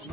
La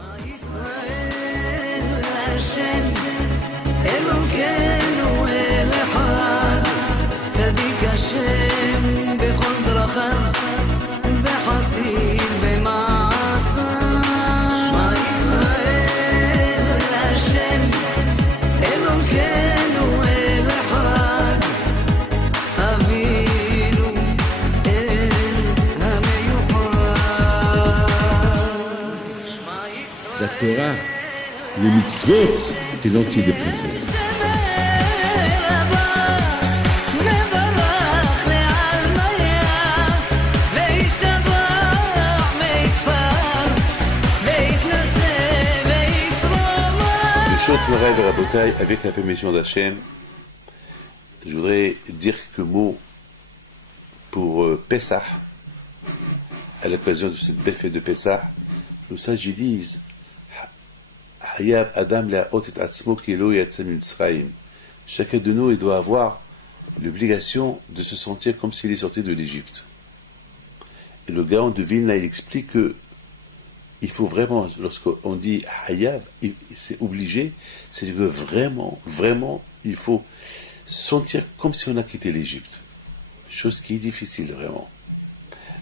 Torah, les mitzvot, c'est l'antidépresseur. Avec la permission d'Hachem, je voudrais dire quelques mots pour Pessah, à l'occasion de cette belle fête de Pessah. Nos sages disent Hayab Adam la'ot et atzmo kilo yatzem Mitzrayim. Chacun de nous, il doit avoir l'obligation de se sentir comme s'il est sorti de l'Égypte. Et le Gaon de Vilna, il explique que il faut vraiment, lorsqu'on dit Hayav, c'est obligé, c'est que vraiment, il faut sentir comme si on a quitté l'Égypte. Chose qui est difficile, vraiment.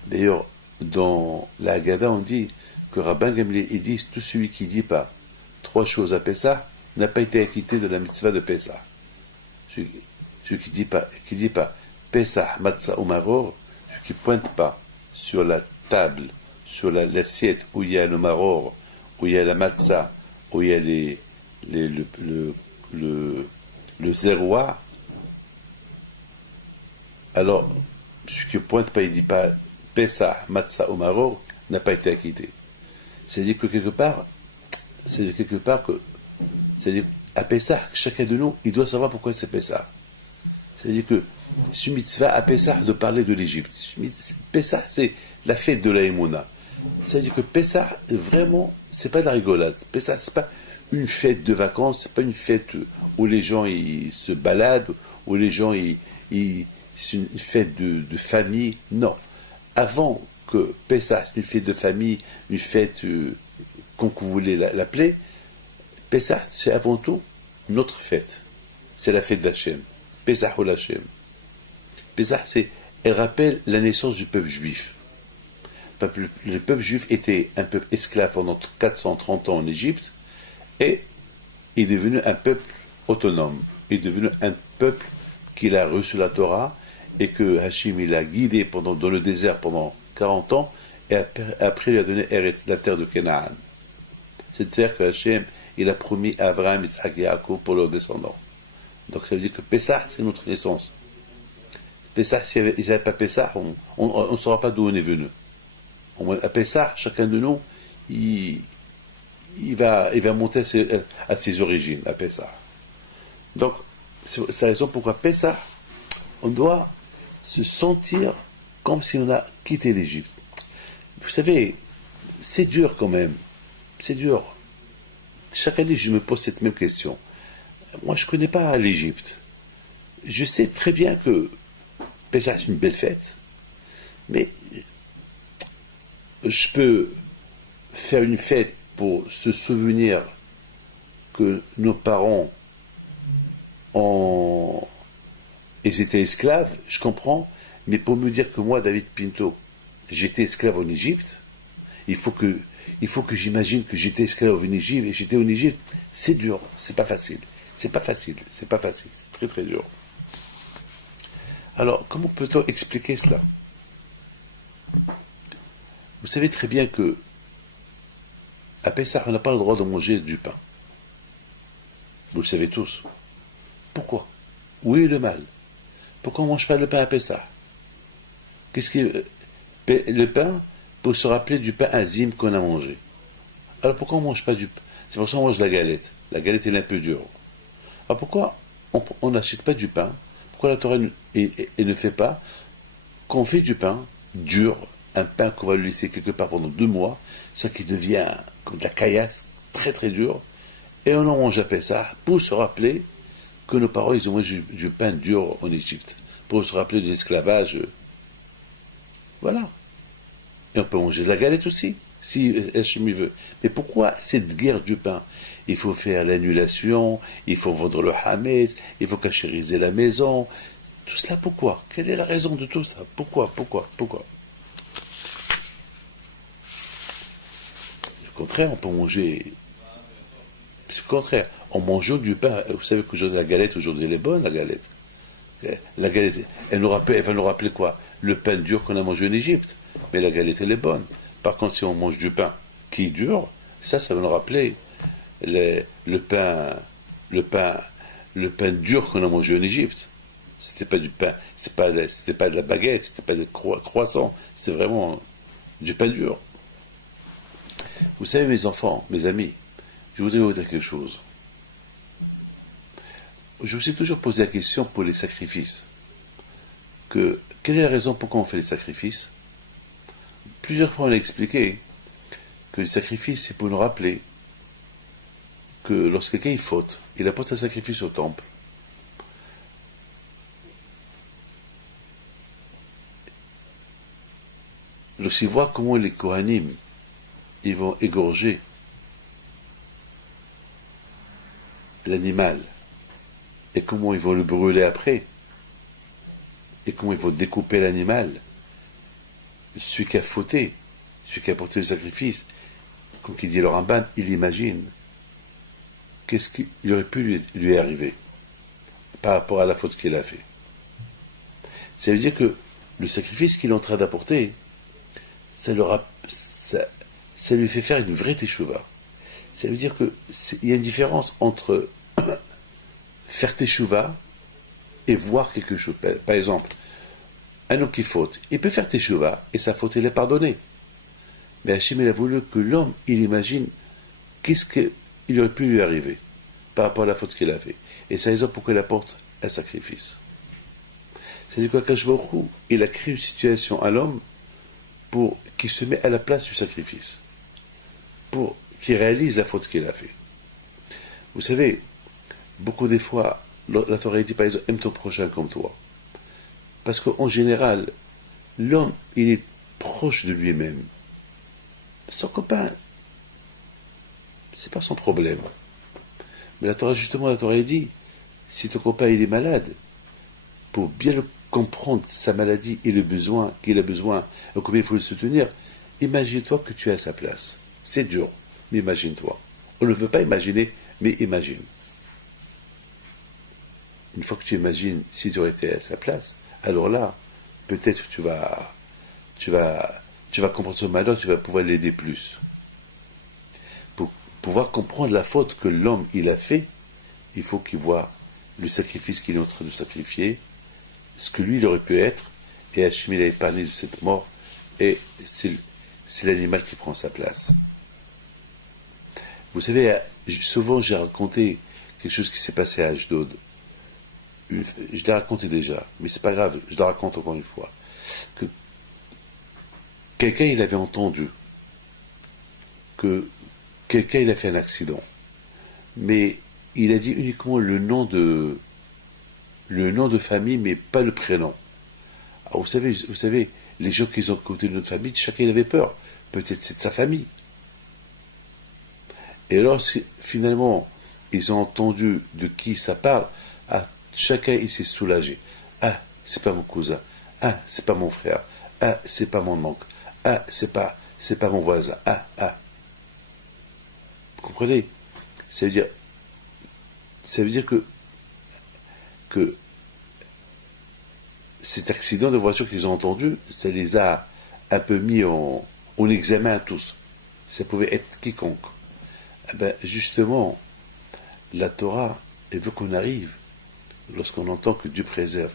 D'ailleurs, dans la Haggadah, on dit que Rabban Gamliel, il dit tout celui qui dit pas 3 choses à Pessah n'a pas été acquitté de la mitzvah de Pessah. Celui qui dit pas Pessah, Matzah ou Maror, celui qui pointe pas sur la table, sur l'assiette où il y a le maror, où il y a la matzah, où il y a le zéroir, alors celui qui pointe pas, il dit pas Pessah, matzah ou maror, n'a pas été acquitté. C'est-à-dire que quelque part à Pessah, chacun de nous, il doit savoir pourquoi c'est Pessah. C'est-à-dire que c'est une mitzvah à Pessah de parler de l'Égypte. Pessah, c'est la fête de la Emouna. C'est-à-dire que Pessah, vraiment, c'est pas de la rigolade. Pessah, c'est pas une fête de vacances, c'est pas une fête où les gens ils se baladent, où les gens c'est une fête de famille. Non. Avant que Pessah, c'est une fête de famille, une fête qu'on voulait l'appeler, Pessah, c'est avant tout notre fête. C'est la fête d'Hachem. Pessah ou l'Hachem. Pessah, elle rappelle la naissance du peuple juif. Le peuple juif était un peuple esclave pendant 430 ans en Égypte et est devenu un peuple autonome. Il est devenu un peuple qui a reçu la Torah et que Hachim il a guidé dans le désert pendant 40 ans et après il lui a donné Eretz, la terre de Canaan. Cette terre que Hachem il a promis à Abraham, Isaac et Yaakov pour leurs descendants. Donc ça veut dire que Pessah, c'est notre naissance. Pessah, s'il n'y avait pas Pessah, on ne saura pas d'où on est venu. À Pessah, chacun de nous, il va monter à ses origines, à Pessah. Donc, c'est la raison pourquoi Pessah, on doit se sentir comme si on a quitté l'Égypte. Vous savez, c'est dur quand même. C'est dur. Chaque année, je me pose cette même question. Moi, je ne connais pas l'Égypte. Je sais très bien que Pessah, c'est une belle fête, mais je peux faire une fête pour se souvenir que nos parents ils étaient esclaves, je comprends, mais pour me dire que moi, David Pinto, j'étais esclave en Égypte, il faut que j'imagine que j'étais esclave en Égypte et j'étais en Égypte, c'est dur, c'est pas facile, c'est très très dur. Alors, comment peut-on expliquer cela? Vous savez très bien que à Pessah, on n'a pas le droit de manger du pain. Vous le savez tous. Pourquoi? Où est le mal? Pourquoi on ne mange pas le pain à Pessah? Le pain, pour se rappeler du pain azim qu'on a mangé. Alors pourquoi on ne mange pas du pain? C'est pour ça qu'on mange la galette. La galette est un peu dure. Alors pourquoi on n'achète pas du pain? Pourquoi la Torah ne fait pas qu'on fait du pain dur, un pain qu'on va le laisser quelque part pendant 2 mois, ça qui devient comme de la caillasse, très très dur, et on en mange à Pessah pour se rappeler que nos parents ils ont mangé du pain dur en Égypte, pour se rappeler de l'esclavage. Voilà. Et on peut manger de la galette aussi, si Hachem veut. Mais pourquoi cette guerre du pain? Il faut faire l'annulation, il faut vendre le hametz, il faut cachériser la maison. Tout cela pourquoi? Quelle est la raison de tout ça? Pourquoi? Au contraire, on peut manger. C'est le contraire. On mange du pain. Vous savez qu'aujourd'hui, la galette, aujourd'hui, elle est bonne, la galette. La galette, elle va nous rappeler quoi? Le pain dur qu'on a mangé en Égypte. Mais la galette, elle est bonne. Par contre, si on mange du pain qui est dur, ça va nous rappeler le pain dur qu'on a mangé en Égypte. C'était pas du pain, c'était pas de la baguette, c'était pas des croissants, c'était vraiment du pain dur. Vous savez, mes enfants, mes amis, je voudrais vous dire quelque chose. Je me suis toujours posé la question pour les sacrifices. Quelle est la raison pourquoi on fait les sacrifices? Plusieurs fois on a expliqué que les sacrifices, c'est pour nous rappeler que lorsque quelqu'un il faute, il apporte un sacrifice au temple. Lorsqu'il voit comment les Kohanim ils vont égorger l'animal et comment ils vont le brûler après et comment ils vont découper l'animal, celui qui a fauté, celui qui a porté le sacrifice, comme il dit le Ramban, il imagine qu'est-ce qu'il aurait pu lui arriver par rapport à la faute qu'il a fait. Ça veut dire que le sacrifice qu'il est en train d'apporter, ça lui fait faire une vraie teshuva. Ça veut dire qu'il y a une différence entre faire teshuva et voir quelque chose. Par exemple, un homme qui faute, il peut faire teshuva et sa faute, elle est pardonnée. Mais Hachem, il a voulu que l'homme, il imagine qu'est-ce qu'il aurait pu lui arriver par rapport à la faute qu'il a fait. Et c'est la raison pourquoi il apporte un sacrifice. C'est-à-dire qu'Akadosh Baruch Hu, il a créé une situation à l'homme pour qu'il se met à la place du sacrifice, pour qu'il réalise la faute qu'il a fait. Vous savez, beaucoup des fois, la Torah dit par exemple, aime ton prochain comme toi. Parce qu'en général, l'homme, il est proche de lui-même. Son copain, c'est pas son problème. Mais la Torah dit, si ton copain il est malade, pour bien le comprendre sa maladie et le besoin qu'il a besoin, et combien il faut le soutenir, imagine-toi que tu es à sa place. C'est dur, mais imagine-toi. On ne veut pas imaginer, mais imagine. Une fois que tu imagines si tu aurais été à sa place, alors là, peut-être tu vas comprendre son malheur, tu vas pouvoir l'aider plus. Pour pouvoir comprendre la faute que l'homme il a fait, il faut qu'il voit le sacrifice qu'il est en train de sacrifier, ce que lui il aurait pu être, et Hachem il a épargné de cette mort, et c'est l'animal qui prend sa place. Vous savez, souvent j'ai raconté quelque chose qui s'est passé à Ashdod. Je l'ai raconté déjà, mais c'est pas grave, je le raconte encore une fois. Que quelqu'un il avait entendu que quelqu'un il a fait un accident, mais il a dit uniquement le nom de famille, mais pas le prénom. Alors vous savez, les gens qui ont côté de notre famille, chacun il avait peur. Peut-être c'est de sa famille. Et alors, finalement, ils ont entendu de qui ça parle, chacun il s'est soulagé. Ah, c'est pas mon cousin. Ah, c'est pas mon frère. Ah, c'est pas mon oncle. Ah, c'est pas mon voisin. Ah. Vous comprenez? Ça veut dire que cet accident de voiture qu'ils ont entendu, ça les a un peu mis en examen tous. Ça pouvait être quiconque. Eh ben, justement, la Torah, elle veut qu'on arrive, lorsqu'on entend que Dieu préserve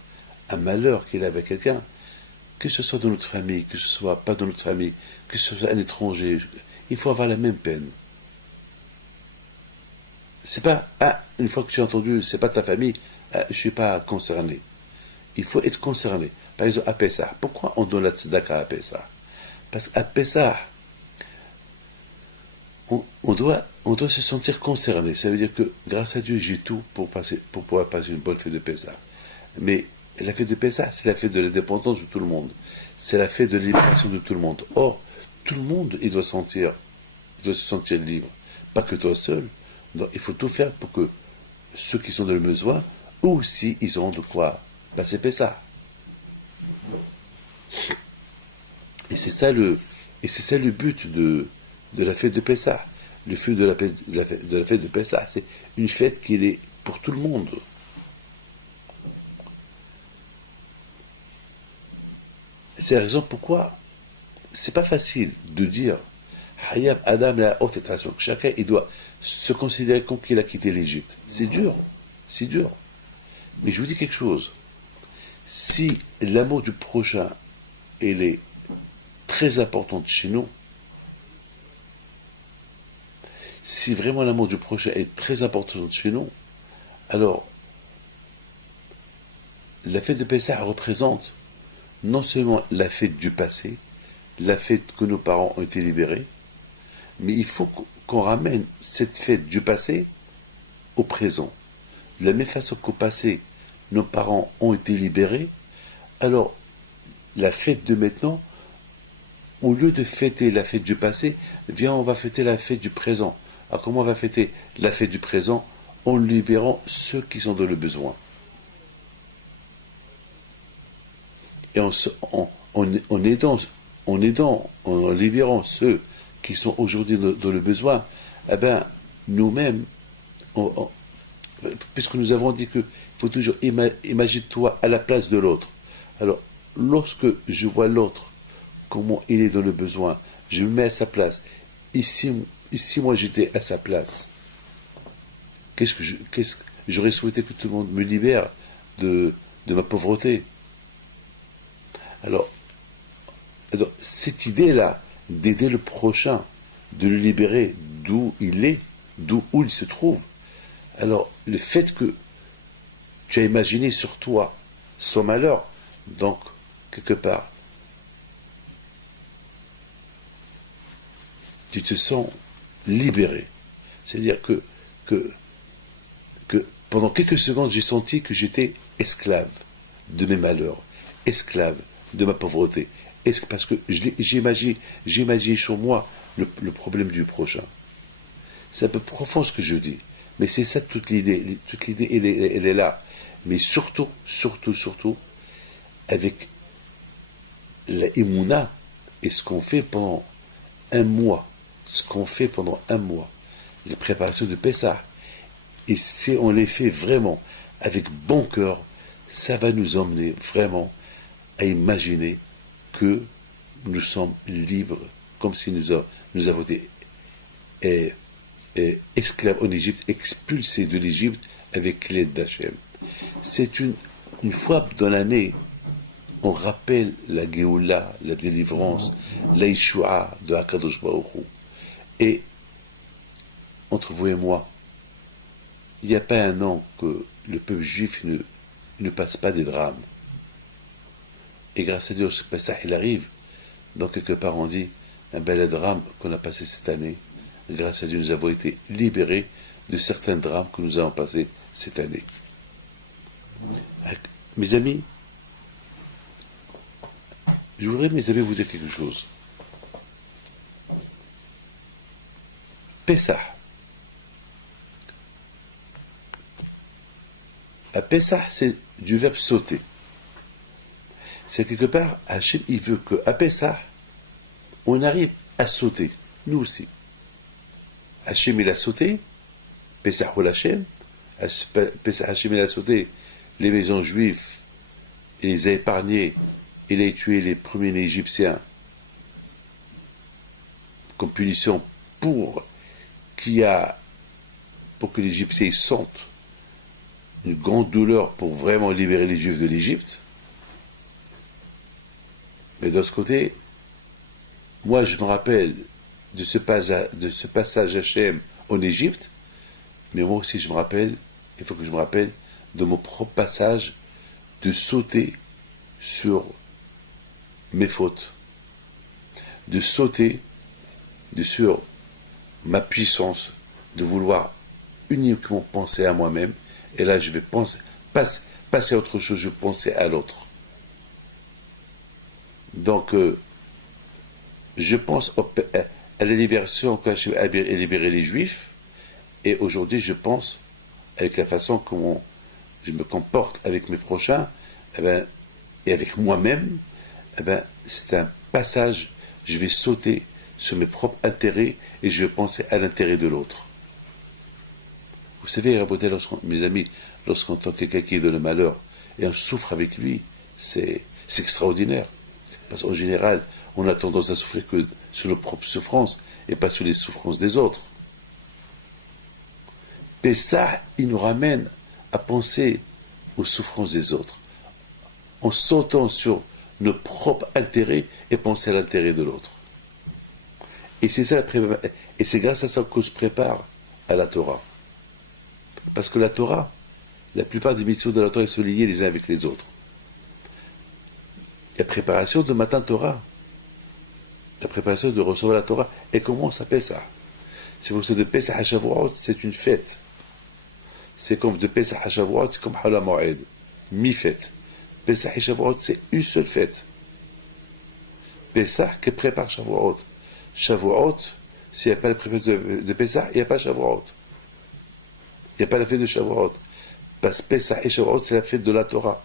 un malheur qu'il a avec quelqu'un, que ce soit dans notre famille, que ce soit pas dans notre famille, que ce soit un étranger, il faut avoir la même peine. C'est pas, une fois que tu as entendu, c'est pas ta famille, je suis pas concerné. Il faut être concerné. Par exemple, à Pessah. Pourquoi on donne la tzedaka à Pessah? Parce qu'à Pessah, on doit se sentir concerné. Ça veut dire que, grâce à Dieu, j'ai tout pour pouvoir passer une bonne fête de Pessah. Mais la fête de Pessah, c'est la fête de l'indépendance de tout le monde. C'est la fête de la libération de tout le monde. Or, tout le monde, il doit se sentir libre. Pas que toi seul. Non, il faut tout faire pour que ceux qui sont dans le besoin, eux aussi, ils auront de quoi passer Pessah. Et c'est ça le but de la fête de Pessah. Le but de la fête de Pessah, c'est une fête qui est pour tout le monde. C'est la raison pourquoi c'est pas facile de dire Hayab Adam la haute étation. Chacun il doit se considérer comme qu'il a quitté l'Égypte. C'est dur. Mais je vous dis quelque chose. Si l'amour du prochain il est très important chez nous, si vraiment l'amour du prochain est très important chez nous, alors la fête de Pessah représente non seulement la fête du passé, la fête que nos parents ont été libérés, mais il faut qu'on ramène cette fête du passé au présent. De la même façon qu'au passé, nos parents ont été libérés, alors la fête de maintenant, au lieu de fêter la fête du passé, viens, on va fêter la fête du présent. Alors comment on va fêter la fête du présent? En libérant ceux qui sont dans le besoin. Et en libérant ceux qui sont aujourd'hui dans le besoin, eh ben, nous-mêmes, puisque nous avons dit qu'il faut toujours imagine-toi à la place de l'autre. Alors, lorsque je vois l'autre, comment il est dans le besoin, je me mets à sa place. Ici moi j'étais à sa place, j'aurais souhaité que tout le monde me libère de ma pauvreté. Alors, cette idée-là, d'aider le prochain, de le libérer d'où il est, où il se trouve, alors le fait que tu as imaginé sur toi son malheur, donc, quelque part, tu te sens libéré. C'est-à-dire que pendant quelques secondes, j'ai senti que j'étais esclave de mes malheurs, esclave de ma pauvreté, parce que j'imagine sur moi le problème du prochain. C'est un peu profond ce que je dis, mais c'est ça toute l'idée. Toute l'idée, elle est là. Mais surtout, avec la Emouna et ce qu'on fait pendant un mois, les préparations de Pessah. Et si on les fait vraiment avec bon cœur, ça va nous emmener vraiment à imaginer que nous sommes libres, comme si nous avons été esclaves en Égypte, expulsés de l'Égypte avec l'aide d'Hachem. C'est une fois dans l'année, on rappelle la Géoula, la délivrance, la Yeshua de Hakadosh Baruch Hu. Et entre vous et moi, il n'y a pas un an que le peuple juif ne passe pas des drames. Et grâce à Dieu, ce Pessah, il arrive. Donc, quelque part, on dit, un bel drame qu'on a passé cette année. Grâce à Dieu, nous avons été libérés de certains drames que nous avons passés cette année. Mes amis, je voudrais, vous dire quelque chose. Pessah. À Pessah, c'est du verbe sauter. C'est quelque part, Hachem, il veut qu'à Pessah, on arrive à sauter, nous aussi. Hachem, il a sauté, Pessah ou Hachem, Pessah, Hachem, il a sauté les maisons juives, il les a épargnées, il a tué les premiers Égyptiens, comme punition pour que les Égyptiens sentent une grande douleur pour vraiment libérer les Juifs de l'Égypte. Mais d'autre côté, moi je me rappelle de ce passage Hachem en Égypte, mais moi aussi il faut que je me rappelle de mon propre passage de sauter sur mes fautes, de sauter sur ma puissance, de vouloir uniquement penser à moi-même, et là je vais passer à autre chose, je vais penser à l'autre. Donc, je pense à la libération quand Hachem a libéré les Juifs, et aujourd'hui je pense, avec la façon comment je me comporte avec mes prochains, et avec moi-même, c'est un passage, je vais sauter sur mes propres intérêts et je vais penser à l'intérêt de l'autre. Vous savez, mes amis, lorsqu'on entend quelqu'un qui est dans le malheur et on souffre avec lui, c'est extraordinaire. Parce qu'en général, on a tendance à souffrir que sur nos propres souffrances et pas sur les souffrances des autres. Et ça, il nous ramène à penser aux souffrances des autres, en sautant sur nos propres intérêts et penser à l'intérêt de l'autre. Et c'est ça, et c'est grâce à ça qu'on se prépare à la Torah. Parce que la Torah, la plupart des mitzvot de la Torah sont liés les uns avec les autres. La préparation de Matan Torah, la préparation de recevoir la Torah, et comment on s'appelle ça? C'est pour ça que de Pesach à Shavuot, c'est une fête. C'est comme de Pesach à Shavuot, c'est comme Hol HaMoed, mi-fête. Pesach et Shavuot, c'est une seule fête. Pesach qui prépare Shavuot. Shavuot, s'il n'y a pas la préparation de Pesach, il n'y a pas Shavuot. Il n'y a pas la fête de Shavuot. Parce que Pesach et Shavuot, c'est la fête de la Torah.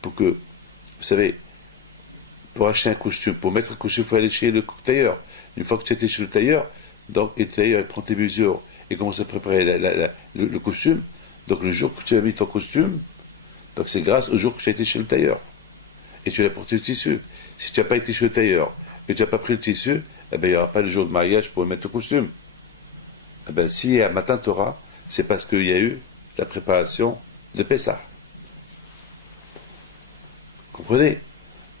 Pour que, vous savez, pour acheter un costume, pour mettre un costume, il faut aller chez le tailleur. Une fois que tu as été chez le tailleur, donc, et le tailleur il prend tes mesures et commence à préparer le costume. Donc le jour que tu as mis ton costume, donc c'est grâce au jour que tu as été chez le tailleur. Et tu as porté le tissu. Si tu n'as pas été chez le tailleur et tu n'as pas pris le tissu, il n'y aura pas le jour de mariage pour mettre le costume. S'il y a Matan Torah, c'est parce qu'il y a eu la préparation de Pessah. Comprenez?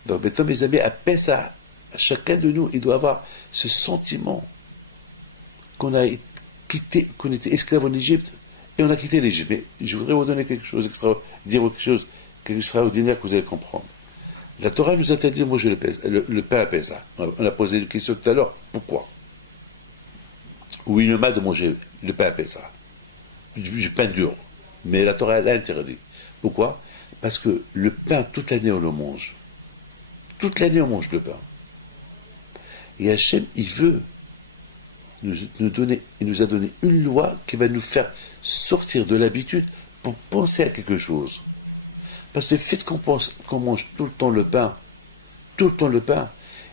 Donc maintenant, mes amis, à Pessah, chacun de nous, il doit avoir ce sentiment qu'on a quitté, qu'on était esclave en Égypte, et on a quitté l'Égypte. Mais je voudrais vous donner quelque chose d'extraordinaire que vous allez comprendre. La Torah nous interdit de manger le pain à Pessah. On a posé une question tout à l'heure. Pourquoi? Oui, il est mal de manger le pain à Pessah. Du pain dur. Mais la Torah l'a interdit. Pourquoi? Parce que le pain, toute l'année, on le mange. Toute l'année, on mange le pain. Et Hachem, il veut nous donner, il nous a donné une loi qui va nous faire sortir de l'habitude pour penser à quelque chose. Parce que le fait qu'on mange tout le temps le pain,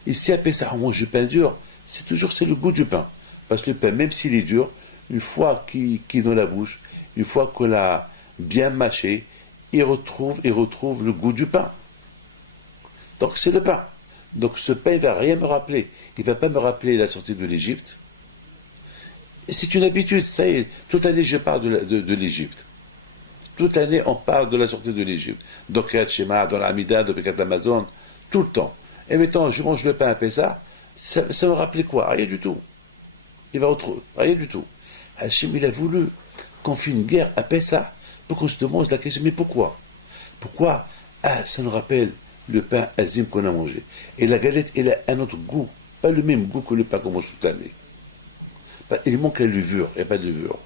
et si après ça on mange du pain dur, c'est le goût du pain. Parce que le pain, même s'il est dur, une fois qu'il est dans la bouche, une fois qu'on l'a bien mâché, il retrouve le goût du pain. Donc c'est le pain. Donc ce pain, il ne va rien me rappeler. Il ne va pas me rappeler la sortie de l'Égypte. Et c'est une habitude, ça y est. Toute l'année, je parle de l'Égypte. Toute l'année, on parle de la sortie de l'Égypte. Dans Kriyat Shema, dans l'Amida, dans Birkat Hamazon, tout le temps. Et maintenant, je mange le pain à Pessah, ça me rappelait quoi? Rien du tout. Il va retrouver, rien du tout. Hachem, il a voulu qu'on fasse une guerre à Pessah pour qu'on se demande la question, mais pourquoi? Pourquoi? Ça nous rappelle le pain azim qu'on a mangé. Et la galette, elle a un autre goût. Pas le même goût que le pain qu'on mange toute l'année. Il manque la levure, il n'y a pas de levure.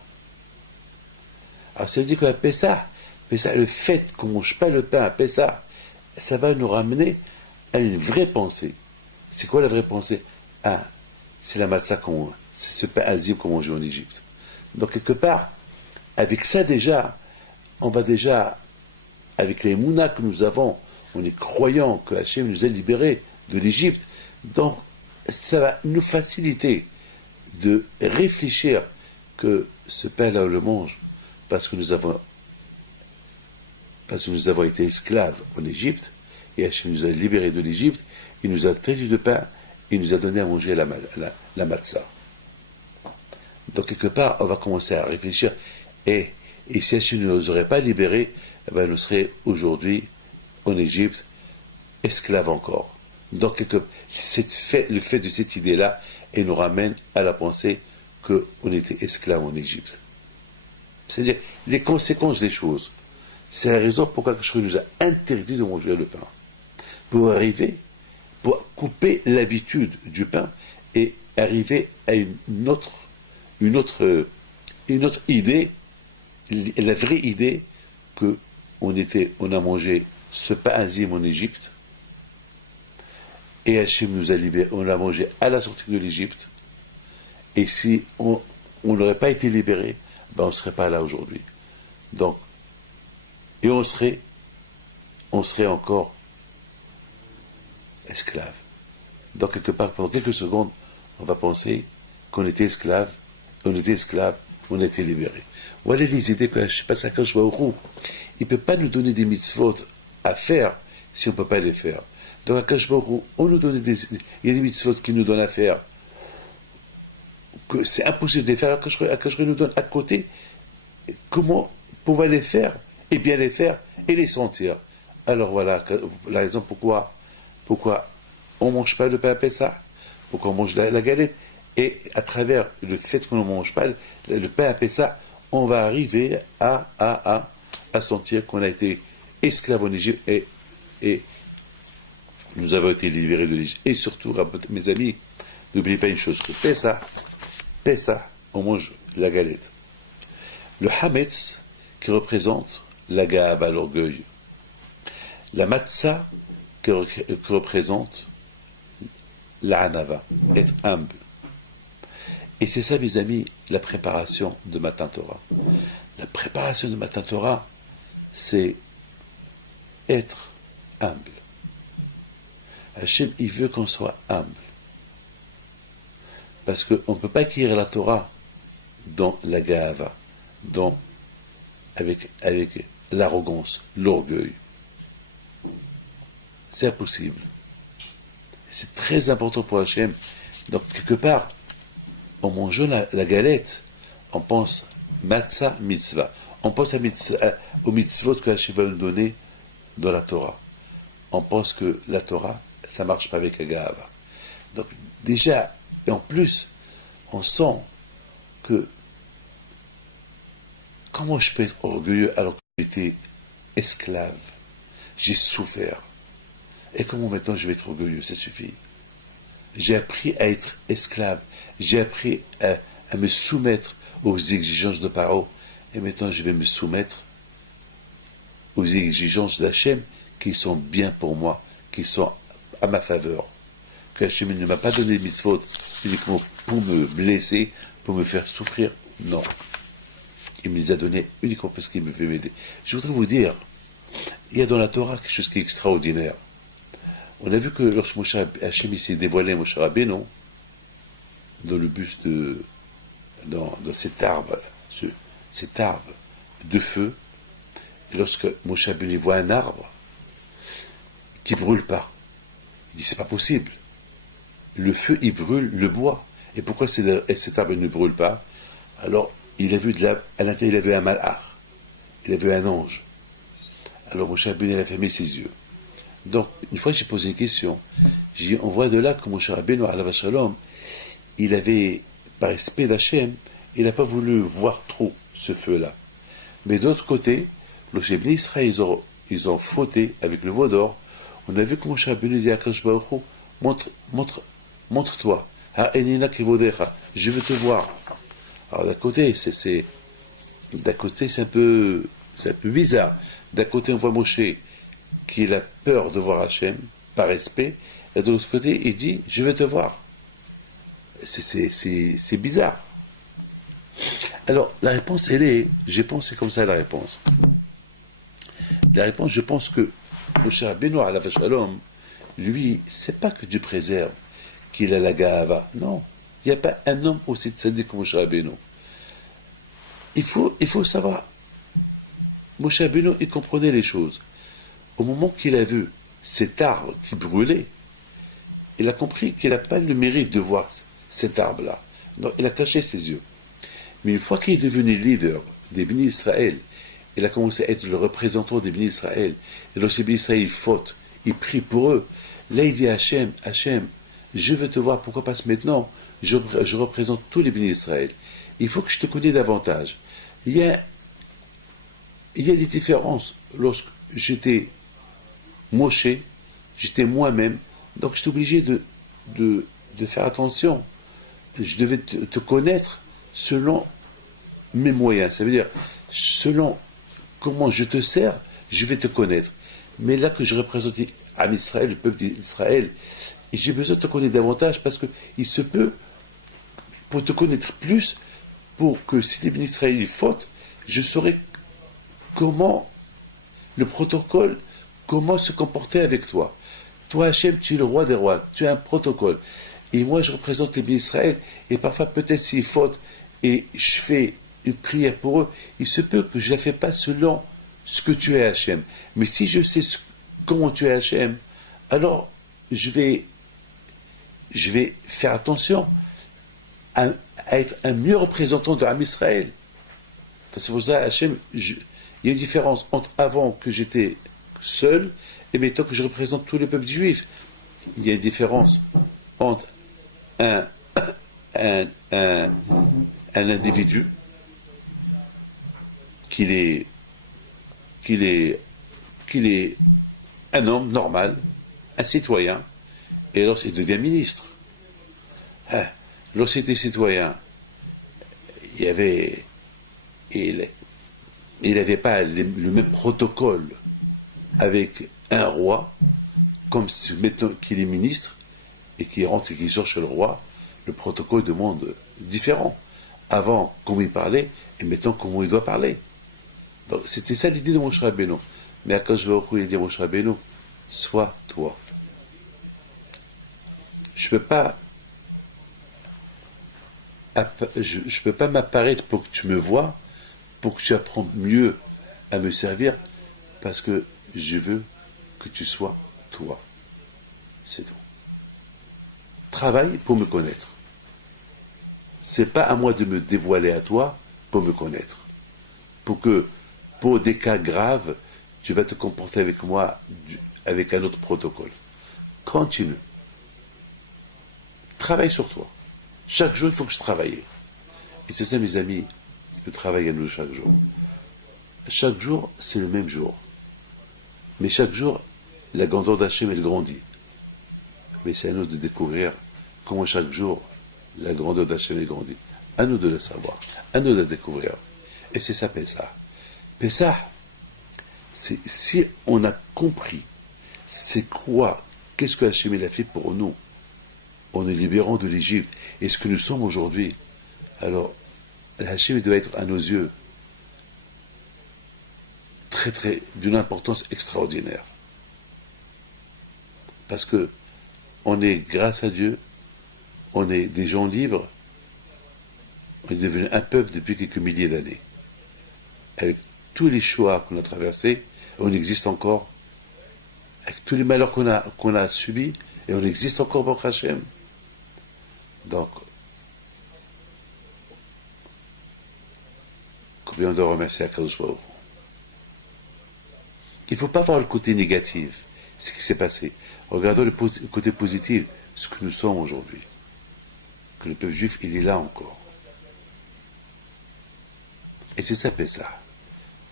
Alors ça veut dire qu'à Pessah, le fait qu'on ne mange pas le pain à Pessah, ça va nous ramener à une vraie pensée. C'est quoi la vraie pensée? C'est la matzah c'est ce pain azim qu'on mangeait en Égypte. Donc quelque part, avec ça déjà, on va déjà, avec les mounas que nous avons, on est croyant que Hachem nous a libérés de l'Égypte, donc ça va nous faciliter de réfléchir que ce pain-là, on le mange parce que nous avons été esclaves en Égypte, et Hachem nous a libérés de l'Égypte, il nous a traité de pain, il nous a donné à manger la matzah. Donc quelque part, on va commencer à réfléchir, et si Hachem ne nous aurait pas libérés, nous serions aujourd'hui en Égypte, esclaves encore. Donc le fait de cette idée-là, elle nous ramène à la pensée qu'on était esclaves en Égypte. C'est-à-dire les conséquences des choses. C'est la raison pourquoi Hachem nous a interdit de manger le pain. Pour couper l'habitude du pain et arriver à une autre idée, la vraie idée qu'on a mangé ce pain azim en Égypte, Et Hachem nous a libérés, on l'a mangé à la sortie de l'Égypte. Et si on n'aurait pas été libérés, ben on ne serait pas là aujourd'hui. Donc, et on serait encore esclaves. Donc, quelque part, pendant quelques secondes, on va penser qu'on était esclaves, on a été libérés. Voilà les idées que je passe à Akadosh Baruch Hu. Il ne peut pas nous donner des mitzvot à faire si on ne peut pas les faire. Donc, Akadosh Baruch Hu, il y a des mitzvot qu'il nous donne à faire, que c'est impossible de les faire, alors Akadosh nous donne à côté comment pouvoir les faire, et bien les faire, et les sentir. Alors voilà la raison pourquoi on ne mange pas le pain à Pessah, pourquoi on mange la galette, et à travers le fait qu'on ne mange pas le pain à Pessah, on va arriver à sentir qu'on a été esclave en Égypte, et nous avons été libérés de l'Égypte. Et surtout, mes amis, n'oubliez pas une chose, que Pessah, on mange la galette. Le Hametz, qui représente la Ga'ava, l'orgueil. La Matzah, qui représente la Hanava, être humble. Et c'est ça, mes amis, la préparation de Matan Torah. La préparation de Matan Torah, c'est être humble. Hachem, il veut qu'on soit humble. Parce qu'on ne peut pas acquérir la Torah dans la Ga'ava, avec l'arrogance, l'orgueil. C'est impossible. C'est très important pour Hachem. Donc, quelque part, en mangeant la galette, on pense matzah mitzvah. On pense aux mitzvot que Hachem va nous donner dans la Torah. On pense que la Torah, ça ne marche pas avec la Ga'ava. Donc, déjà, et en plus, on sent que comment je peux être orgueilleux alors que j'étais esclave, j'ai souffert. Et comment maintenant je vais être orgueilleux? Ça suffit. J'ai appris à être esclave. J'ai appris à me soumettre aux exigences de Paro. Et maintenant je vais me soumettre aux exigences d'Hachem qui sont bien pour moi, qui sont à ma faveur. Que Hachem ne m'a pas donné mitzvot uniquement pour me blesser, pour me faire souffrir. Non. Il me les a donnés uniquement parce qu'il me veut m'aider. Je voudrais vous dire, il y a dans la Torah quelque chose qui est extraordinaire. On a vu que lorsque Hachem s'est dévoilé à Moshe Rabbeinu, dans le buste dans cet arbre de feu, et lorsque Moshe Rabbeinu voit un arbre qui ne brûle pas, il dit c'est pas possible. Le feu, il brûle le bois. Et pourquoi cet arbre ne brûle pas? Alors, il a vu à l'intérieur, il avait un malach, il avait un ange. Alors Moshe Rabbeinu a fermé ses yeux. Donc, une fois j'ai posé une question, j'ai dit, on voit de là que Moshe Rabbeinu, alav shalom, il avait, par respect d'Hachem, il n'a pas voulu voir trop ce feu-là. Mais d'autre côté, lorsque les Bnei Israël, ils ont fauté avec le veau d'or, on a vu que Moshe Rabbeinu dit à Akadosh Baruch Hu, montre-toi, ha'enina kivodecha, je veux te voir. Alors d'un côté, c'est un peu bizarre. D'un côté, on voit Moshe qui a peur de voir Hachem, par respect, et de l'autre côté, il dit, je vais te voir. C'est bizarre. Alors, la réponse, je pense, c'est comme ça la réponse. La réponse, je pense que Moshe Rabbeinu alav shalom, lui, c'est pas que Dieu préserve qu'il a la Ga'ava. Non. Il n'y a pas un homme aussi tzaddik que Moshe Rabbeinu. Il faut savoir, Moshe Rabbeinu, il comprenait les choses. Au moment qu'il a vu cet arbre qui brûlait, il a compris qu'il n'a pas le mérite de voir cet arbre-là. Donc, il a caché ses yeux. Mais une fois qu'il est devenu leader des Bénis Israël, il a commencé à être le représentant des Bénis Israël, et lorsque les Bénis Israël fautent, il prie pour eux. Là, il dit à Hachem, je veux te voir, pourquoi pas maintenant? Je représente tous les Bénis Israël. Il faut que je te connaisse davantage. Il y a des différences. Lorsque j'étais Moshe, j'étais moi-même, donc j'étais obligé de faire attention. Je devais te connaître selon mes moyens. Ça veut dire, selon comment je te sers, je vais te connaître. Mais là que je représentais à Israël, le peuple d'Israël, Et j'ai besoin de te connaître davantage parce que il se peut, pour te connaître plus, pour que si les bénis Israël faute, je saurai comment le protocole, comment se comporter avec toi. Toi, Hachem, tu es le roi des rois, tu as un protocole. Et moi, je représente les bénis Israël, et parfois, peut-être s'ils faute, et je fais une prière pour eux, il se peut que je ne la fais pas selon ce que tu es, Hachem. Mais si je sais comment tu es, Hachem, alors je vais faire attention à être un mieux représentant de l'âme Israël. C'est pour ça, Hachem, il y a une différence entre avant que j'étais seul et maintenant que je représente tout le peuple juif. Il y a une différence entre un individu qu'il est un homme normal, un citoyen, et lorsqu'il devient ministre. Lorsqu'il était citoyen, il n'avait pas le même protocole avec un roi, comme maintenant qu'il est ministre, et qu'il rentre et qu'il sort chez le roi, le protocole demande différent. Avant, comment il parlait, et maintenant, comment il doit parler. Donc, c'était ça l'idée de Moshe Rabbeinu. Mais à quand je vais recourir dire Moshe Rabbeinu, sois toi. Je peux pas m'apparaître pour que tu me vois, pour que tu apprennes mieux à me servir, parce que je veux que tu sois toi. C'est tout. Travaille pour me connaître. C'est pas à moi de me dévoiler à toi pour me connaître. Pour des cas graves, tu vas te comporter avec moi avec un autre protocole. Continue. Travaille sur toi. Chaque jour, il faut que je travaille. Et c'est ça, mes amis, le travail à nous chaque jour. Chaque jour, c'est le même jour. Mais chaque jour, la grandeur d'Hachem, elle grandit. Mais c'est à nous de découvrir comment chaque jour, la grandeur d'Hachem, elle grandit. À nous de le savoir. À nous de le découvrir. Et c'est ça, Pessah. Pessah, c'est si on a compris c'est quoi, qu'est-ce que Hachem a fait pour nous, en nous libérant de l'Égypte, et ce que nous sommes aujourd'hui, alors Hachem doit être à nos yeux très très d'une importance extraordinaire. Parce que on est, grâce à Dieu, on est des gens libres, on est devenu un peuple depuis quelques milliers d'années. Avec tous les choix qu'on a traversés, on existe encore. Avec tous les malheurs qu'on a subis, et on existe encore pour Hachem. Donc, combien on doit remercier Akadosh Baruch Hu. Il ne faut pas voir le côté négatif, ce qui s'est passé. Regardons le côté positif, ce que nous sommes aujourd'hui. Que le peuple juif, il est là encore. Et c'est ça, Pessah.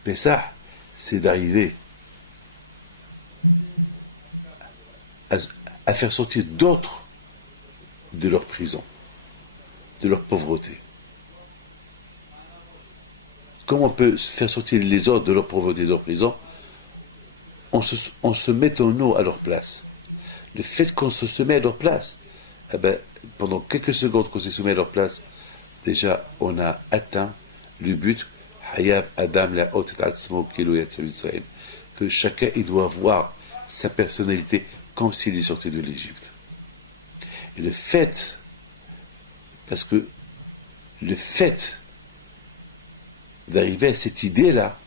Pessah, c'est d'arriver à faire sortir d'autres de leur prison, de leur pauvreté. Comment on peut faire sortir les autres de leur pauvreté, de leur prison, en se mettant nous à leur place. Le fait qu'on se met à leur place, eh ben, pendant quelques secondes qu'on s'est soumis à leur place, déjà on a atteint le but, Hayab Adam la Hot Atzmo Kilo Yatzav Israël, que chacun il doit voir sa personnalité comme s'il est sorti de l'Égypte. Et le fait, parce que le fait d'arriver à cette idée-là,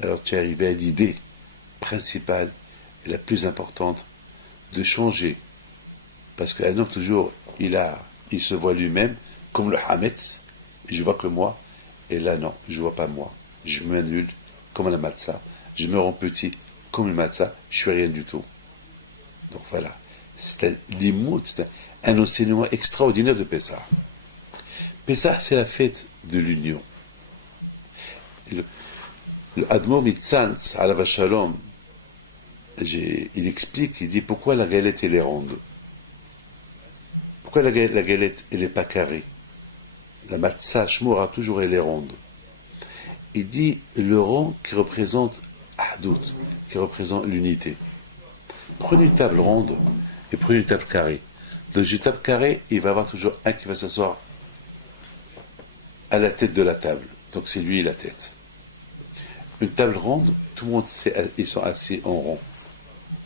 alors tu es arrivé à l'idée principale et la plus importante de changer. Parce qu'un homme toujours, il se voit lui-même comme le Hametz, je vois que moi, et là non, je vois pas moi. Je m'annule comme la matzah, je me rends petit comme le matzah, je suis rien du tout. Donc voilà, c'est un enseignement extraordinaire de Pessah. Pessah, c'est la fête de l'union. Le Admor Mitzantz, Alav Shalom, il explique, il dit pourquoi la galette elle est ronde. Pourquoi la galette elle n'est pas carrée. La matzah shmura toujours elle est ronde. Il dit le rond qui représente Ahdout, qui représente l'unité. Prenez une table ronde et prenez une table carrée. Dans une table carrée, il va y avoir toujours un qui va s'asseoir à la tête de la table. Donc c'est lui la tête. Une table ronde, tout le monde, ils sont assis en rond.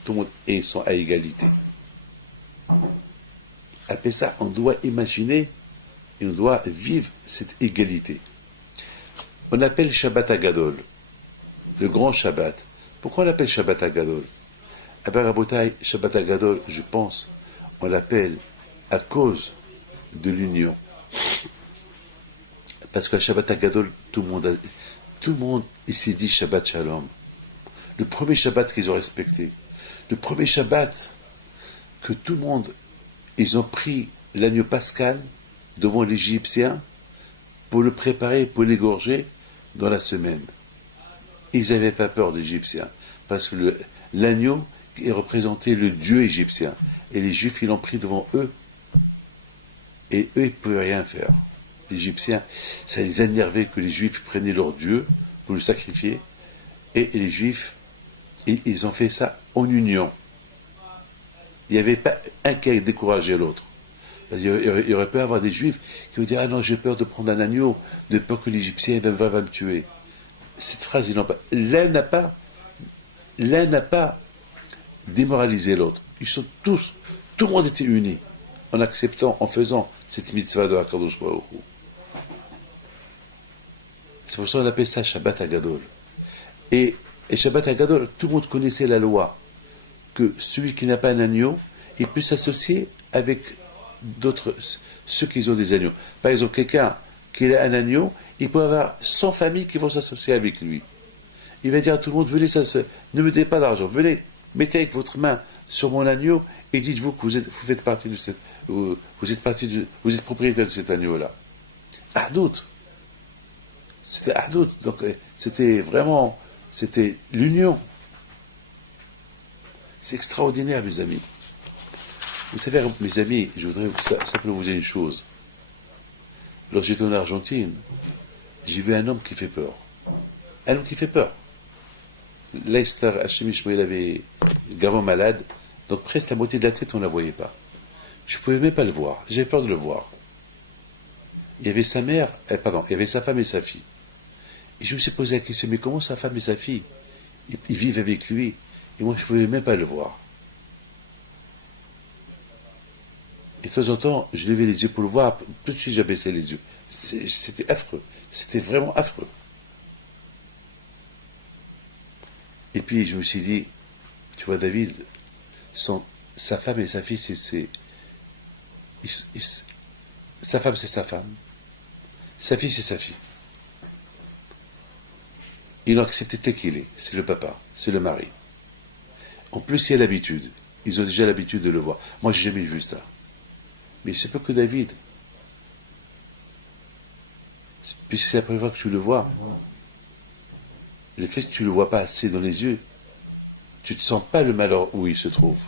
Tout le monde, et ils sont à égalité. Après ça, on doit imaginer et on doit vivre cette égalité. On appelle Shabbat Agadol, le grand Shabbat. Pourquoi on l'appelle Shabbat Agadol? Eh bien, Rabotai, Shabbat Agadol, je pense, on l'appelle à cause de l'union. Parce qu'à Shabbat Agadol, tout le monde il s'est dit Shabbat Shalom. Le premier Shabbat qu'ils ont respecté. Le premier Shabbat que tout le monde, ils ont pris l'agneau pascal devant l'Égyptien pour le préparer, pour l'égorger dans la semaine. Ils n'avaient pas peur des Égyptiens, parce que l'agneau représentait le Dieu égyptien. Et les Juifs, ils l'ont pris devant eux. Et eux, ils ne pouvaient rien faire. Les Égyptiens, ça les énervait que les Juifs prenaient leur Dieu pour le sacrifier. Et les Juifs, ils ont fait ça en union. Il n'y avait pas un qui a découragé l'autre. Il y aurait pu y avoir des Juifs qui vont dire « Ah non, j'ai peur de prendre un agneau, de peur que l'Égyptien va me tuer. » Cette phrase, ils n'ont pas. L'un n'a pas démoralisé l'autre. Ils sont tous, tout le monde était uni en acceptant, en faisant cette mitzvah de HaKadosh Baruch Hu. C'est pour ça qu'on appelle ça Shabbat Agadol. Et Shabbat Agadol, tout le monde connaissait la loi que celui qui n'a pas un agneau, il peut s'associer avec d'autres, ceux qui ont des agneaux. Par exemple, quelqu'un qui a un agneau, il peut avoir 100 familles qui vont s'associer avec lui. Il va dire à tout le monde, venez, ne me donnez pas d'argent, venez, mettez avec votre main sur mon agneau et dites-vous que vous êtes partie de cette, vous êtes propriétaire de cet agneau-là. Ahdout. C'était Ahdout. Donc, c'était vraiment, c'était l'union. C'est extraordinaire, mes amis. Vous savez, mes amis, je voudrais simplement vous dire une chose. Lorsque j'étais en Argentine, j'ai vu un homme qui fait peur. Un homme qui fait peur. Leicester Hachemishmo, il avait gravement malade, donc presque la moitié de la tête, on ne la voyait pas. Je ne pouvais même pas le voir. J'avais peur de le voir. Il y avait sa mère, il y avait sa femme et sa fille. Et je me suis posé la question, mais comment sa femme et sa fille, ils vivent avec lui, et moi je ne pouvais même pas le voir. Et de temps en temps, je levais les yeux pour le voir, tout de suite j'abaissais les yeux. C'était affreux. C'était vraiment affreux. Et puis je me suis dit, tu vois David, sa femme et sa fille, sa femme c'est sa femme, sa fille c'est sa fille. Ils l'ont accepté tel qu'il est, c'est le papa, c'est le mari. En plus il y a l'habitude, ils ont déjà l'habitude de le voir. Moi j'ai jamais vu ça. Mais il se peut que David, puisque c'est la première fois que tu le vois, le fait que tu ne le vois pas assez dans les yeux, tu ne te sens pas le malheur où il se trouve.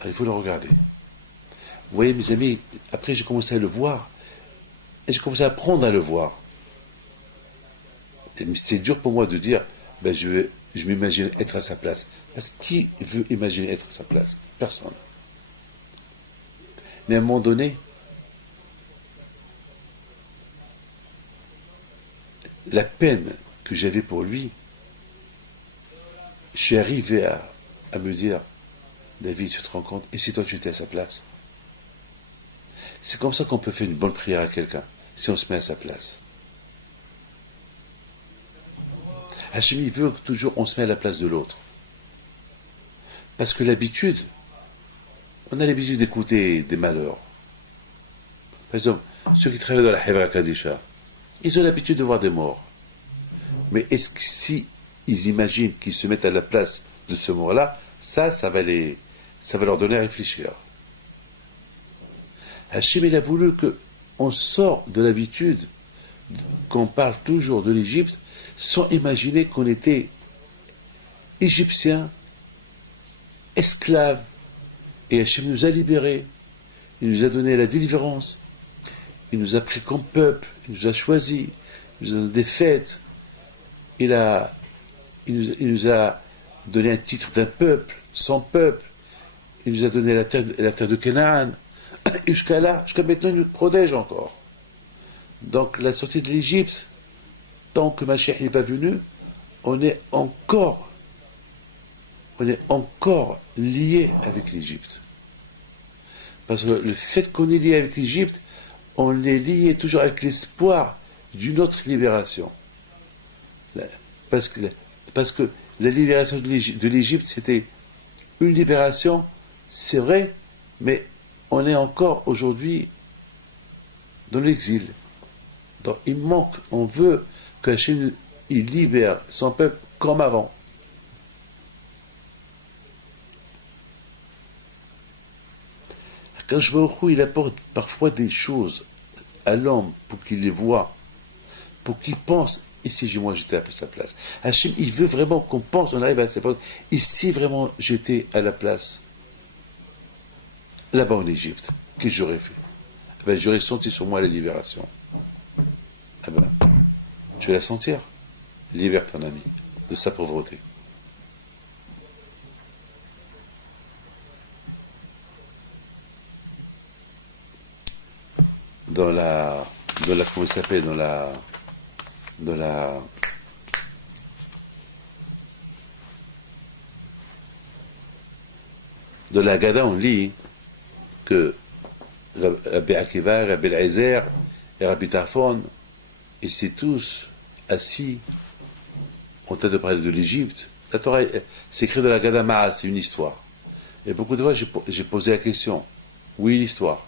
Alors, il faut le regarder. Vous voyez, mes amis, après j'ai commencé à le voir, et j'ai commencé à apprendre à le voir. Mais c'était dur pour moi de dire, ben je m'imagine être à sa place. Parce que qui veut imaginer être à sa place? Personne. Mais à un moment donné, la peine que j'avais pour lui, je suis arrivé à me dire, David, tu te rends compte, et si toi tu étais à sa place? C'est comme ça qu'on peut faire une bonne prière à quelqu'un, si on se met à sa place. Hachem, il veut que toujours on se met à la place de l'autre. Parce que l'habitude, on a l'habitude d'écouter des malheurs. Par exemple, ceux qui travaillent dans la Hebra Kadisha, ils ont l'habitude de voir des morts. Mais est-ce que si ils imaginent qu'ils se mettent à la place de ce mort-là, ça va leur donner à réfléchir. Hachem, il a voulu qu'on sorte de l'habitude qu'on parle toujours de l'Égypte sans imaginer qu'on était Égyptiens, esclaves, et Hachem nous a libérés, il nous a donné la délivrance, il nous a pris comme peuple, il nous a choisis, il nous a donné des fêtes, il nous a donné un titre d'un peuple, son peuple, il nous a donné la terre de Canaan. Jusqu'à là, jusqu'à maintenant, il nous protège encore. Donc la sortie de l'Égypte, tant que Mashiach n'est pas venu, on est encore lié avec l'Égypte. Parce que le fait qu'on est lié avec l'Égypte, on est lié toujours avec l'espoir d'une autre libération. Parce que la libération de l'Égypte, c'était une libération, c'est vrai, mais on est encore aujourd'hui dans l'exil. Donc il manque, on veut qu'Hachem il libère son peuple comme avant. Quand je vois où il apporte parfois des choses à l'homme pour qu'il les voie, pour qu'il pense, ici moi j'étais à sa place. Hachem, il veut vraiment qu'on pense, on arrive à sa place, ici vraiment j'étais à la place, là-bas en Égypte, qu'est-ce que j'aurais fait? Ben, j'aurais senti sur moi la libération. Ah ben, tu vas la sentir. Libère ton ami de sa pauvreté. Comment il s'appelle, dans la Haggadah, on lit que Rabbi Akiva, Rabbi Eliezer et Rabbi Tarfon, ils étaient tous assis en train de parler de l'Égypte. La Torah, c'est écrit dans la Haggadah Ma'as, c'est une histoire. Et beaucoup de fois, j'ai posé la question, oui, l'histoire.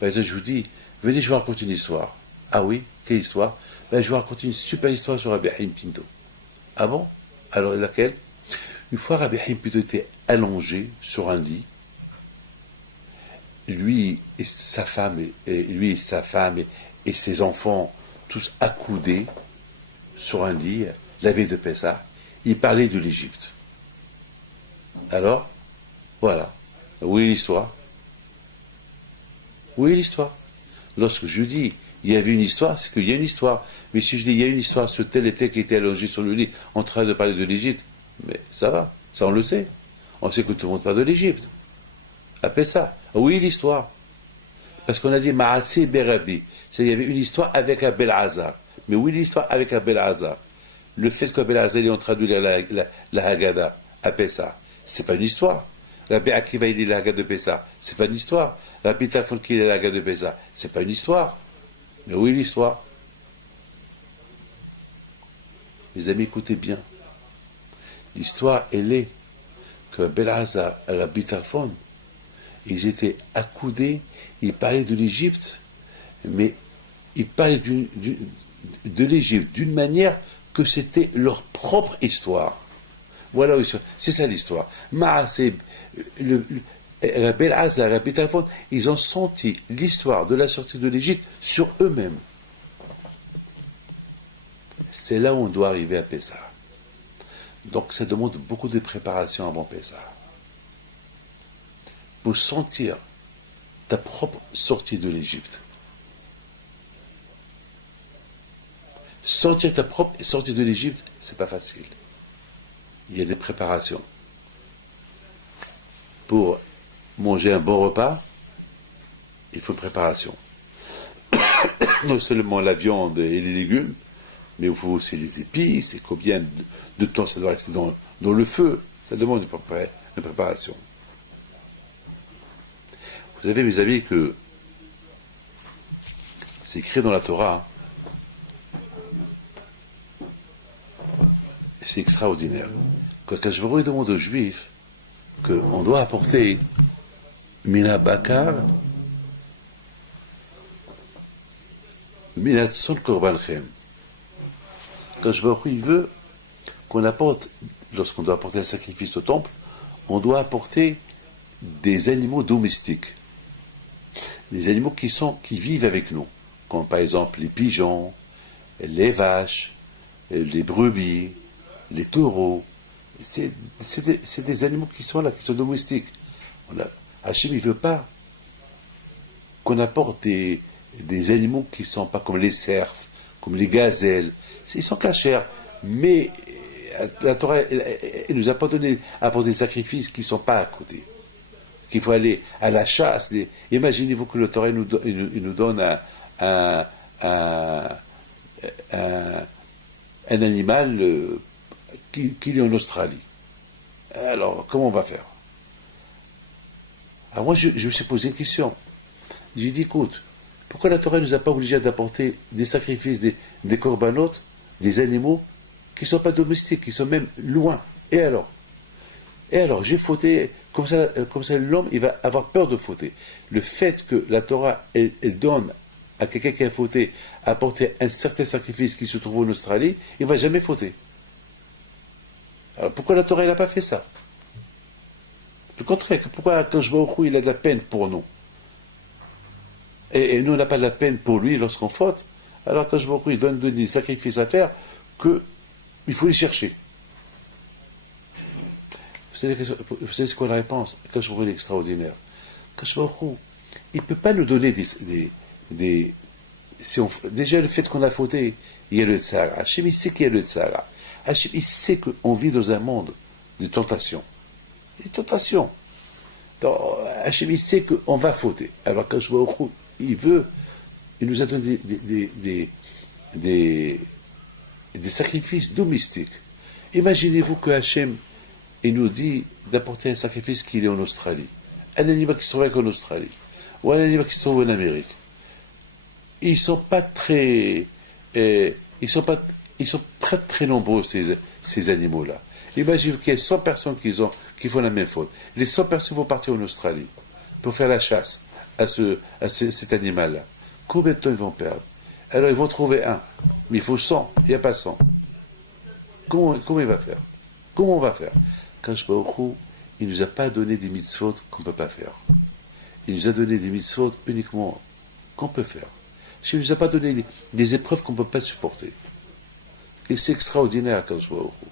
Par exemple, je vous dis, venez, je vous raconte une histoire. Ah oui, quelle histoire? Ben, je vous raconte une super histoire sur Rabbi Haïm Pinto. Ah bon? Alors, laquelle? Une fois, Rabbi Haïm Pinto était allongé sur un lit. Lui et sa femme et ses enfants, tous accoudés sur un lit, la veille de Pessah. Il parlait de l'Égypte. Alors, voilà. Oui, l'histoire. Oui, l'histoire. Lorsque je dis il y avait une histoire, c'est qu'il y a une histoire. Mais si je dis il y a une histoire sur tel et tel qui était allongé sur le lit en train de parler de l'Égypte, mais ça va, ça on le sait. On sait que tout le monde parle de l'Égypte. Après ça, oui, l'histoire. Parce qu'on a dit Ma'aseh Berabi. C'est-à-dire il y avait une histoire avec Abel Hazar. Mais oui, l'histoire avec Abel Hazar. Le fait qu'Abel Hazar est en train de lire la Haggadah à Pessah, c'est pas une histoire. Rabbi Akiva il lit la Haggadah de Pessah, c'est pas une histoire. Rabbi Tarfon qui lit la Haggadah de Pessah, c'est pas une histoire. Mais oui, l'histoire. Mes amis, écoutez bien. L'histoire, elle est que Abel Hazar et Rabbi Tarfon, ils étaient accoudés, ils parlaient de l'Égypte, mais ils parlaient de l'Égypte d'une manière que c'était leur propre histoire. Voilà, c'est ça l'histoire. Rabbi Hazar, Rabbi Tarfon, ils ont senti l'histoire de la sortie de l'Égypte sur eux-mêmes. C'est là où on doit arriver à Pessah. Donc ça demande beaucoup de préparation avant Pessah. Pour sentir ta propre sortie de l'Égypte. Sentir ta propre sortie de l'Égypte, c'est pas facile. Il y a des préparations. Pour manger un bon repas, il faut une préparation. Non seulement la viande et les légumes, mais il faut aussi les épices, et combien de temps ça doit rester dans le feu. Ça demande une préparation. Vous savez, mes amis, que c'est écrit dans la Torah, c'est extraordinaire. Quand Akashvaro demande aux Juifs qu'on doit apporter Mina Bakar, Mina Tzon Korbanchem. Akashvaro, il veut qu'on apporte, lorsqu'on doit apporter un sacrifice au temple, on doit apporter des animaux domestiques. Des animaux qui vivent avec nous, comme par exemple les pigeons, les vaches, les brebis, les taureaux. C'est des animaux qui sont là, qui sont domestiques. Hachem, il ne veut pas qu'on apporte des animaux qui ne sont pas comme les cerfs, comme les gazelles. Ils sont cachers, mais la Torah elle nous a pas donné à apporter des sacrifices qui ne sont pas à côté, qu'il faut aller à la chasse. Imaginez-vous que le Torah il nous donne un, un, un animal qu'il est en Australie. Alors, comment on va faire? Alors moi, je me suis posé une question. J'ai dit, écoute, pourquoi la Torah ne nous a pas obligés d'apporter des sacrifices, des corbanotes, des animaux qui ne sont pas domestiques, qui sont même loin? Et alors, j'ai fauté, comme ça l'homme, il va avoir peur de fauter. Le fait que la Torah, elle donne à quelqu'un qui a fauté, apporter un certain sacrifice qui se trouve en Australie, il ne va jamais fauter. Alors pourquoi la Torah, elle n'a pas fait ça? Le contraire, pourquoi Akadosh Baruch Hu, il a de la peine pour nous? Et nous, on n'a pas de la peine pour lui lorsqu'on faute. Alors Akadosh Baruch Hu, il donne des sacrifices à faire qu'il faut les chercher. Vous savez ce qu'on la réponse? Akadosh Baruch Hu est extraordinaire. Akadosh Baruch Hu, il ne peut pas nous donner déjà, le fait qu'on a fauté, il y a le Tzara. Hachem, il sait qu'il y a le Tzara. Hachem, il sait qu'on vit dans un monde de tentation. Des tentations. Donc, Hachem, il sait qu'on va fauter. Alors quand je vois au coup, il nous a donné des sacrifices domestiques. Imaginez-vous que Hachem, il nous dit d'apporter un sacrifice qui est en Australie. Un animal qui se trouve en Australie. Ou un animal qui se trouve en Amérique. Ils sont pas très très nombreux ces animaux-là. Imaginez qu'il y a 100 personnes qui font la même faute. Les 100 personnes vont partir en Australie pour faire la chasse à cet animal-là. Combien de temps ils vont perdre? Alors ils vont trouver un, mais il faut 100, il n'y a pas 100. Comment il va faire? Comment on va faire? Kadosh Baruch Hu, il ne nous a pas donné des mitzvot qu'on ne peut pas faire. Il nous a donné des mitzvot uniquement qu'on peut faire. Il ne nous a pas donné des épreuves qu'on ne peut pas supporter. Et c'est extraordinaire, Kadosh Baruch Hu.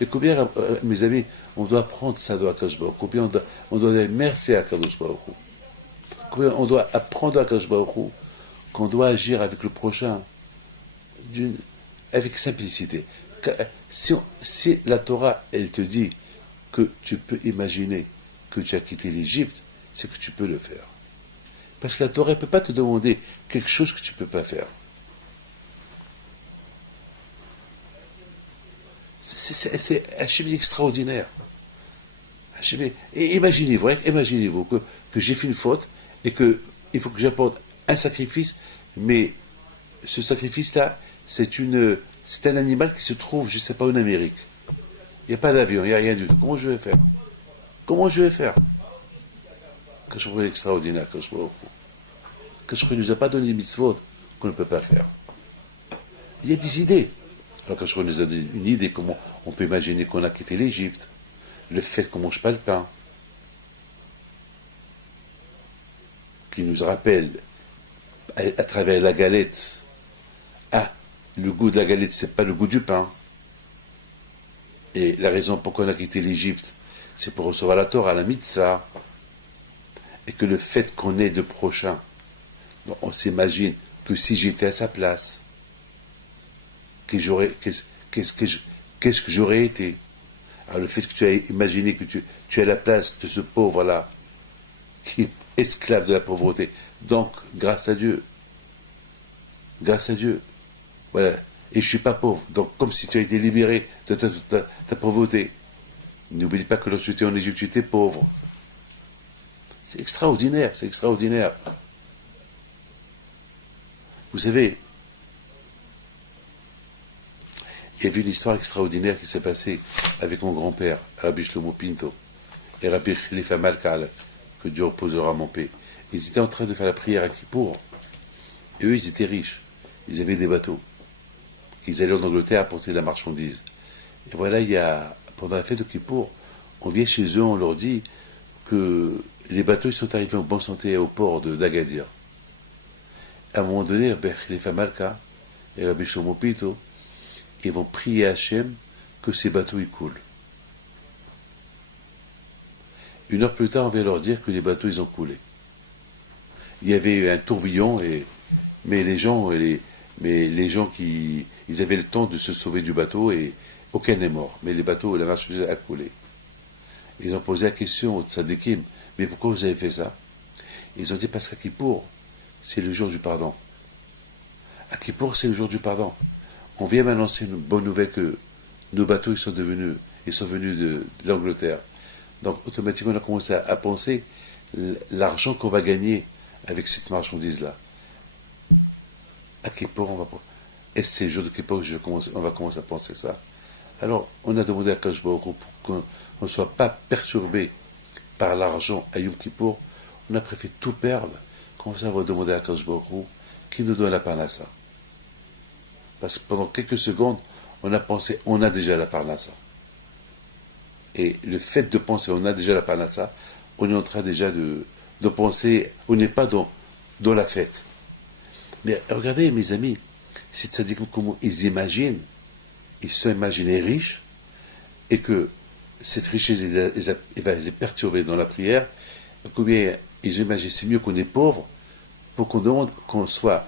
Et combien, mes amis, on doit apprendre ça de Akadosh Baruch Hu. Combien on doit dire merci à Akadosh Baruch Hu. Combien on doit apprendre à Akadosh Baruch Hu qu'on doit agir avec le prochain avec simplicité. Si la Torah, elle te dit que tu peux imaginer que tu as quitté l'Égypte, c'est que tu peux le faire. Parce que la Torah ne peut pas te demander quelque chose que tu ne peux pas faire. C'est un chemin extraordinaire. Et imaginez-vous que j'ai fait une faute et qu'il faut que j'apporte un sacrifice, mais ce sacrifice-là, c'est un animal qui se trouve, je ne sais pas, en Amérique. Il n'y a pas d'avion, il n'y a rien du tout. Comment je vais faire? Que je trouve extraordinaire, que je ne nous a pas donné des mitzvot qu'on ne peut pas faire. Il y a des idées. Alors que je nous a donné une idée comment on peut imaginer qu'on a quitté l'Égypte, le fait qu'on ne mange pas le pain, qui nous rappelle à travers la galette, le goût de la galette, c'est pas le goût du pain. Et la raison pourquoi on a quitté l'Égypte, c'est pour recevoir la Torah, la mitzvah. Et que le fait qu'on ait de prochains, on s'imagine que si j'étais à sa place, qu'est-ce que j'aurais été? Alors le fait que tu as imaginé que tu es à la place de ce pauvre-là, qui est esclave de la pauvreté, donc grâce à Dieu, voilà, et je ne suis pas pauvre, donc comme si tu as été libéré de ta pauvreté. N'oublie pas que lorsque tu étais en Égypte, tu étais pauvre. C'est extraordinaire. Vous savez, il y avait une histoire extraordinaire qui s'est passée avec mon grand-père, Rabbi Shlomo Pinto, et Rabbi Khalifa Malkal, que Dieu reposera mon paix. Ils étaient en train de faire la prière à Kippour, et eux, ils étaient riches. Ils avaient des bateaux. Ils allaient en Angleterre apporter de la marchandise. Et voilà, pendant la fête de Kippour, on vient chez eux, on leur dit que les bateaux ils sont arrivés en bonne santé au port d'Agadir. À un moment donné, Rabbi Khalifa Malka et Rabbi Shlomo Pinto, ils vont prier à Hachem que ces bateaux ils coulent. Une heure plus tard, on vient leur dire que les bateaux ils ont coulé. Il y avait eu un tourbillon, mais les gens ils avaient le temps de se sauver du bateau et aucun n'est mort. Mais les bateaux, la marchandise a coulé. Ils ont posé la question au tzadikim, Mais pourquoi vous avez fait ça? Ils ont dit parce qu'à Kippour, c'est le jour du pardon. À Kippour, c'est le jour du pardon. On vient m'annoncer une bonne nouvelle que nos bateaux ils sont venus de l'Angleterre. Donc automatiquement on a commencé à penser l'argent qu'on va gagner avec cette marchandise-là. À Kippour, et c'est le jour de Kippour que on va commencer à penser ça. Alors on a demandé à Kadosh Baruch Hu pour qu'on ne soit pas perturbé par l'argent à Yom Kippour. On a préféré tout perdre. Comme ça, on va demander à Kadosh Baruch Hu qui nous donne la parnassa. Parce que pendant quelques secondes, on a pensé, on a déjà la parnassa. Et le fait de penser, on a déjà la parnassa, on est en train déjà de penser, on n'est pas dans la fête. Mais regardez, mes amis, c'est à dire comment ils imaginent, ils se sont imaginés riches, et que cette richesse, il va les perturber dans la prière, et combien ils imaginent, c'est mieux qu'on est pauvre, pour qu'on demande qu'on soit.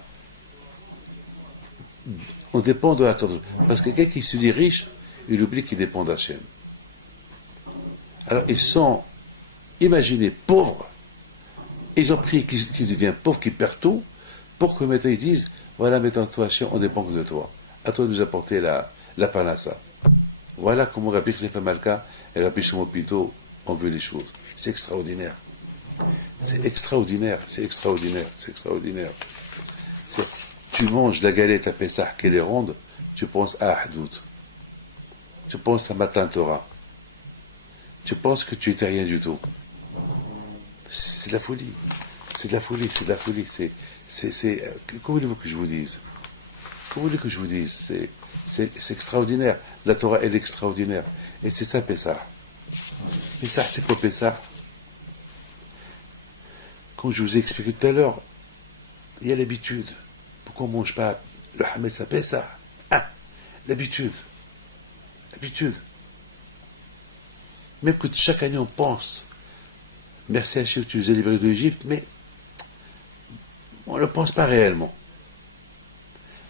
On dépend de la cause. Parce que quelqu'un qui se dit riche, il oublie qu'il dépend d'Hachem. Alors ils sont imaginés pauvres, ils ont prié qu'ils deviennent pauvres, qu'ils perdent tout, pour que maintenant ils disent, voilà maintenant toi Hachem, on dépend que de toi. À toi de nous apporter la panassa. Voilà comment Rabbi Chesef Malka et Rabbi Shimon Pito ont vu les choses. C'est extraordinaire. C'est extraordinaire, c'est extraordinaire, c'est extraordinaire. Tu manges la galette à Pessah qu'elle est ronde, tu penses à Ahdout. Tu penses à Matan Torah. Tu penses que tu étais rien du tout. C'est de la folie. C'est de la folie, c'est de la folie. Comment voulez-vous que je vous dise? Comment voulez-vous que je vous dise? C'est extraordinaire. La Torah, elle est extraordinaire. Et c'est ça, Pessah. Pessah, c'est quoi Pessah? Comme je vous ai expliqué tout à l'heure, il y a l'habitude. Pourquoi on ne mange pas le Hametz à Pessah? Ah, l'habitude. L'habitude. Même que chaque année on pense, merci Hachem, tu nous as libérés de l'Égypte, mais on ne le pense pas réellement.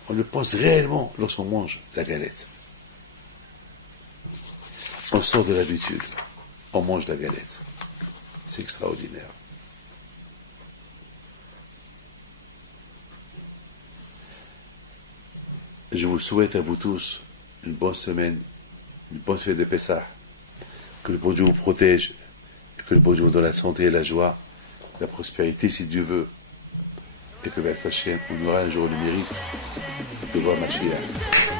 On le pense réellement lorsqu'on mange la galette. On sort de l'habitude. On mange la galette. C'est extraordinaire. Je vous souhaite à vous tous une bonne semaine, une bonne fête de Pessah. Que le bon Dieu vous protège, et que le bon Dieu vous donne la santé et la joie, la prospérité si Dieu veut, et que Beth Hashem, on aura un jour le mérite de voir Mashiach.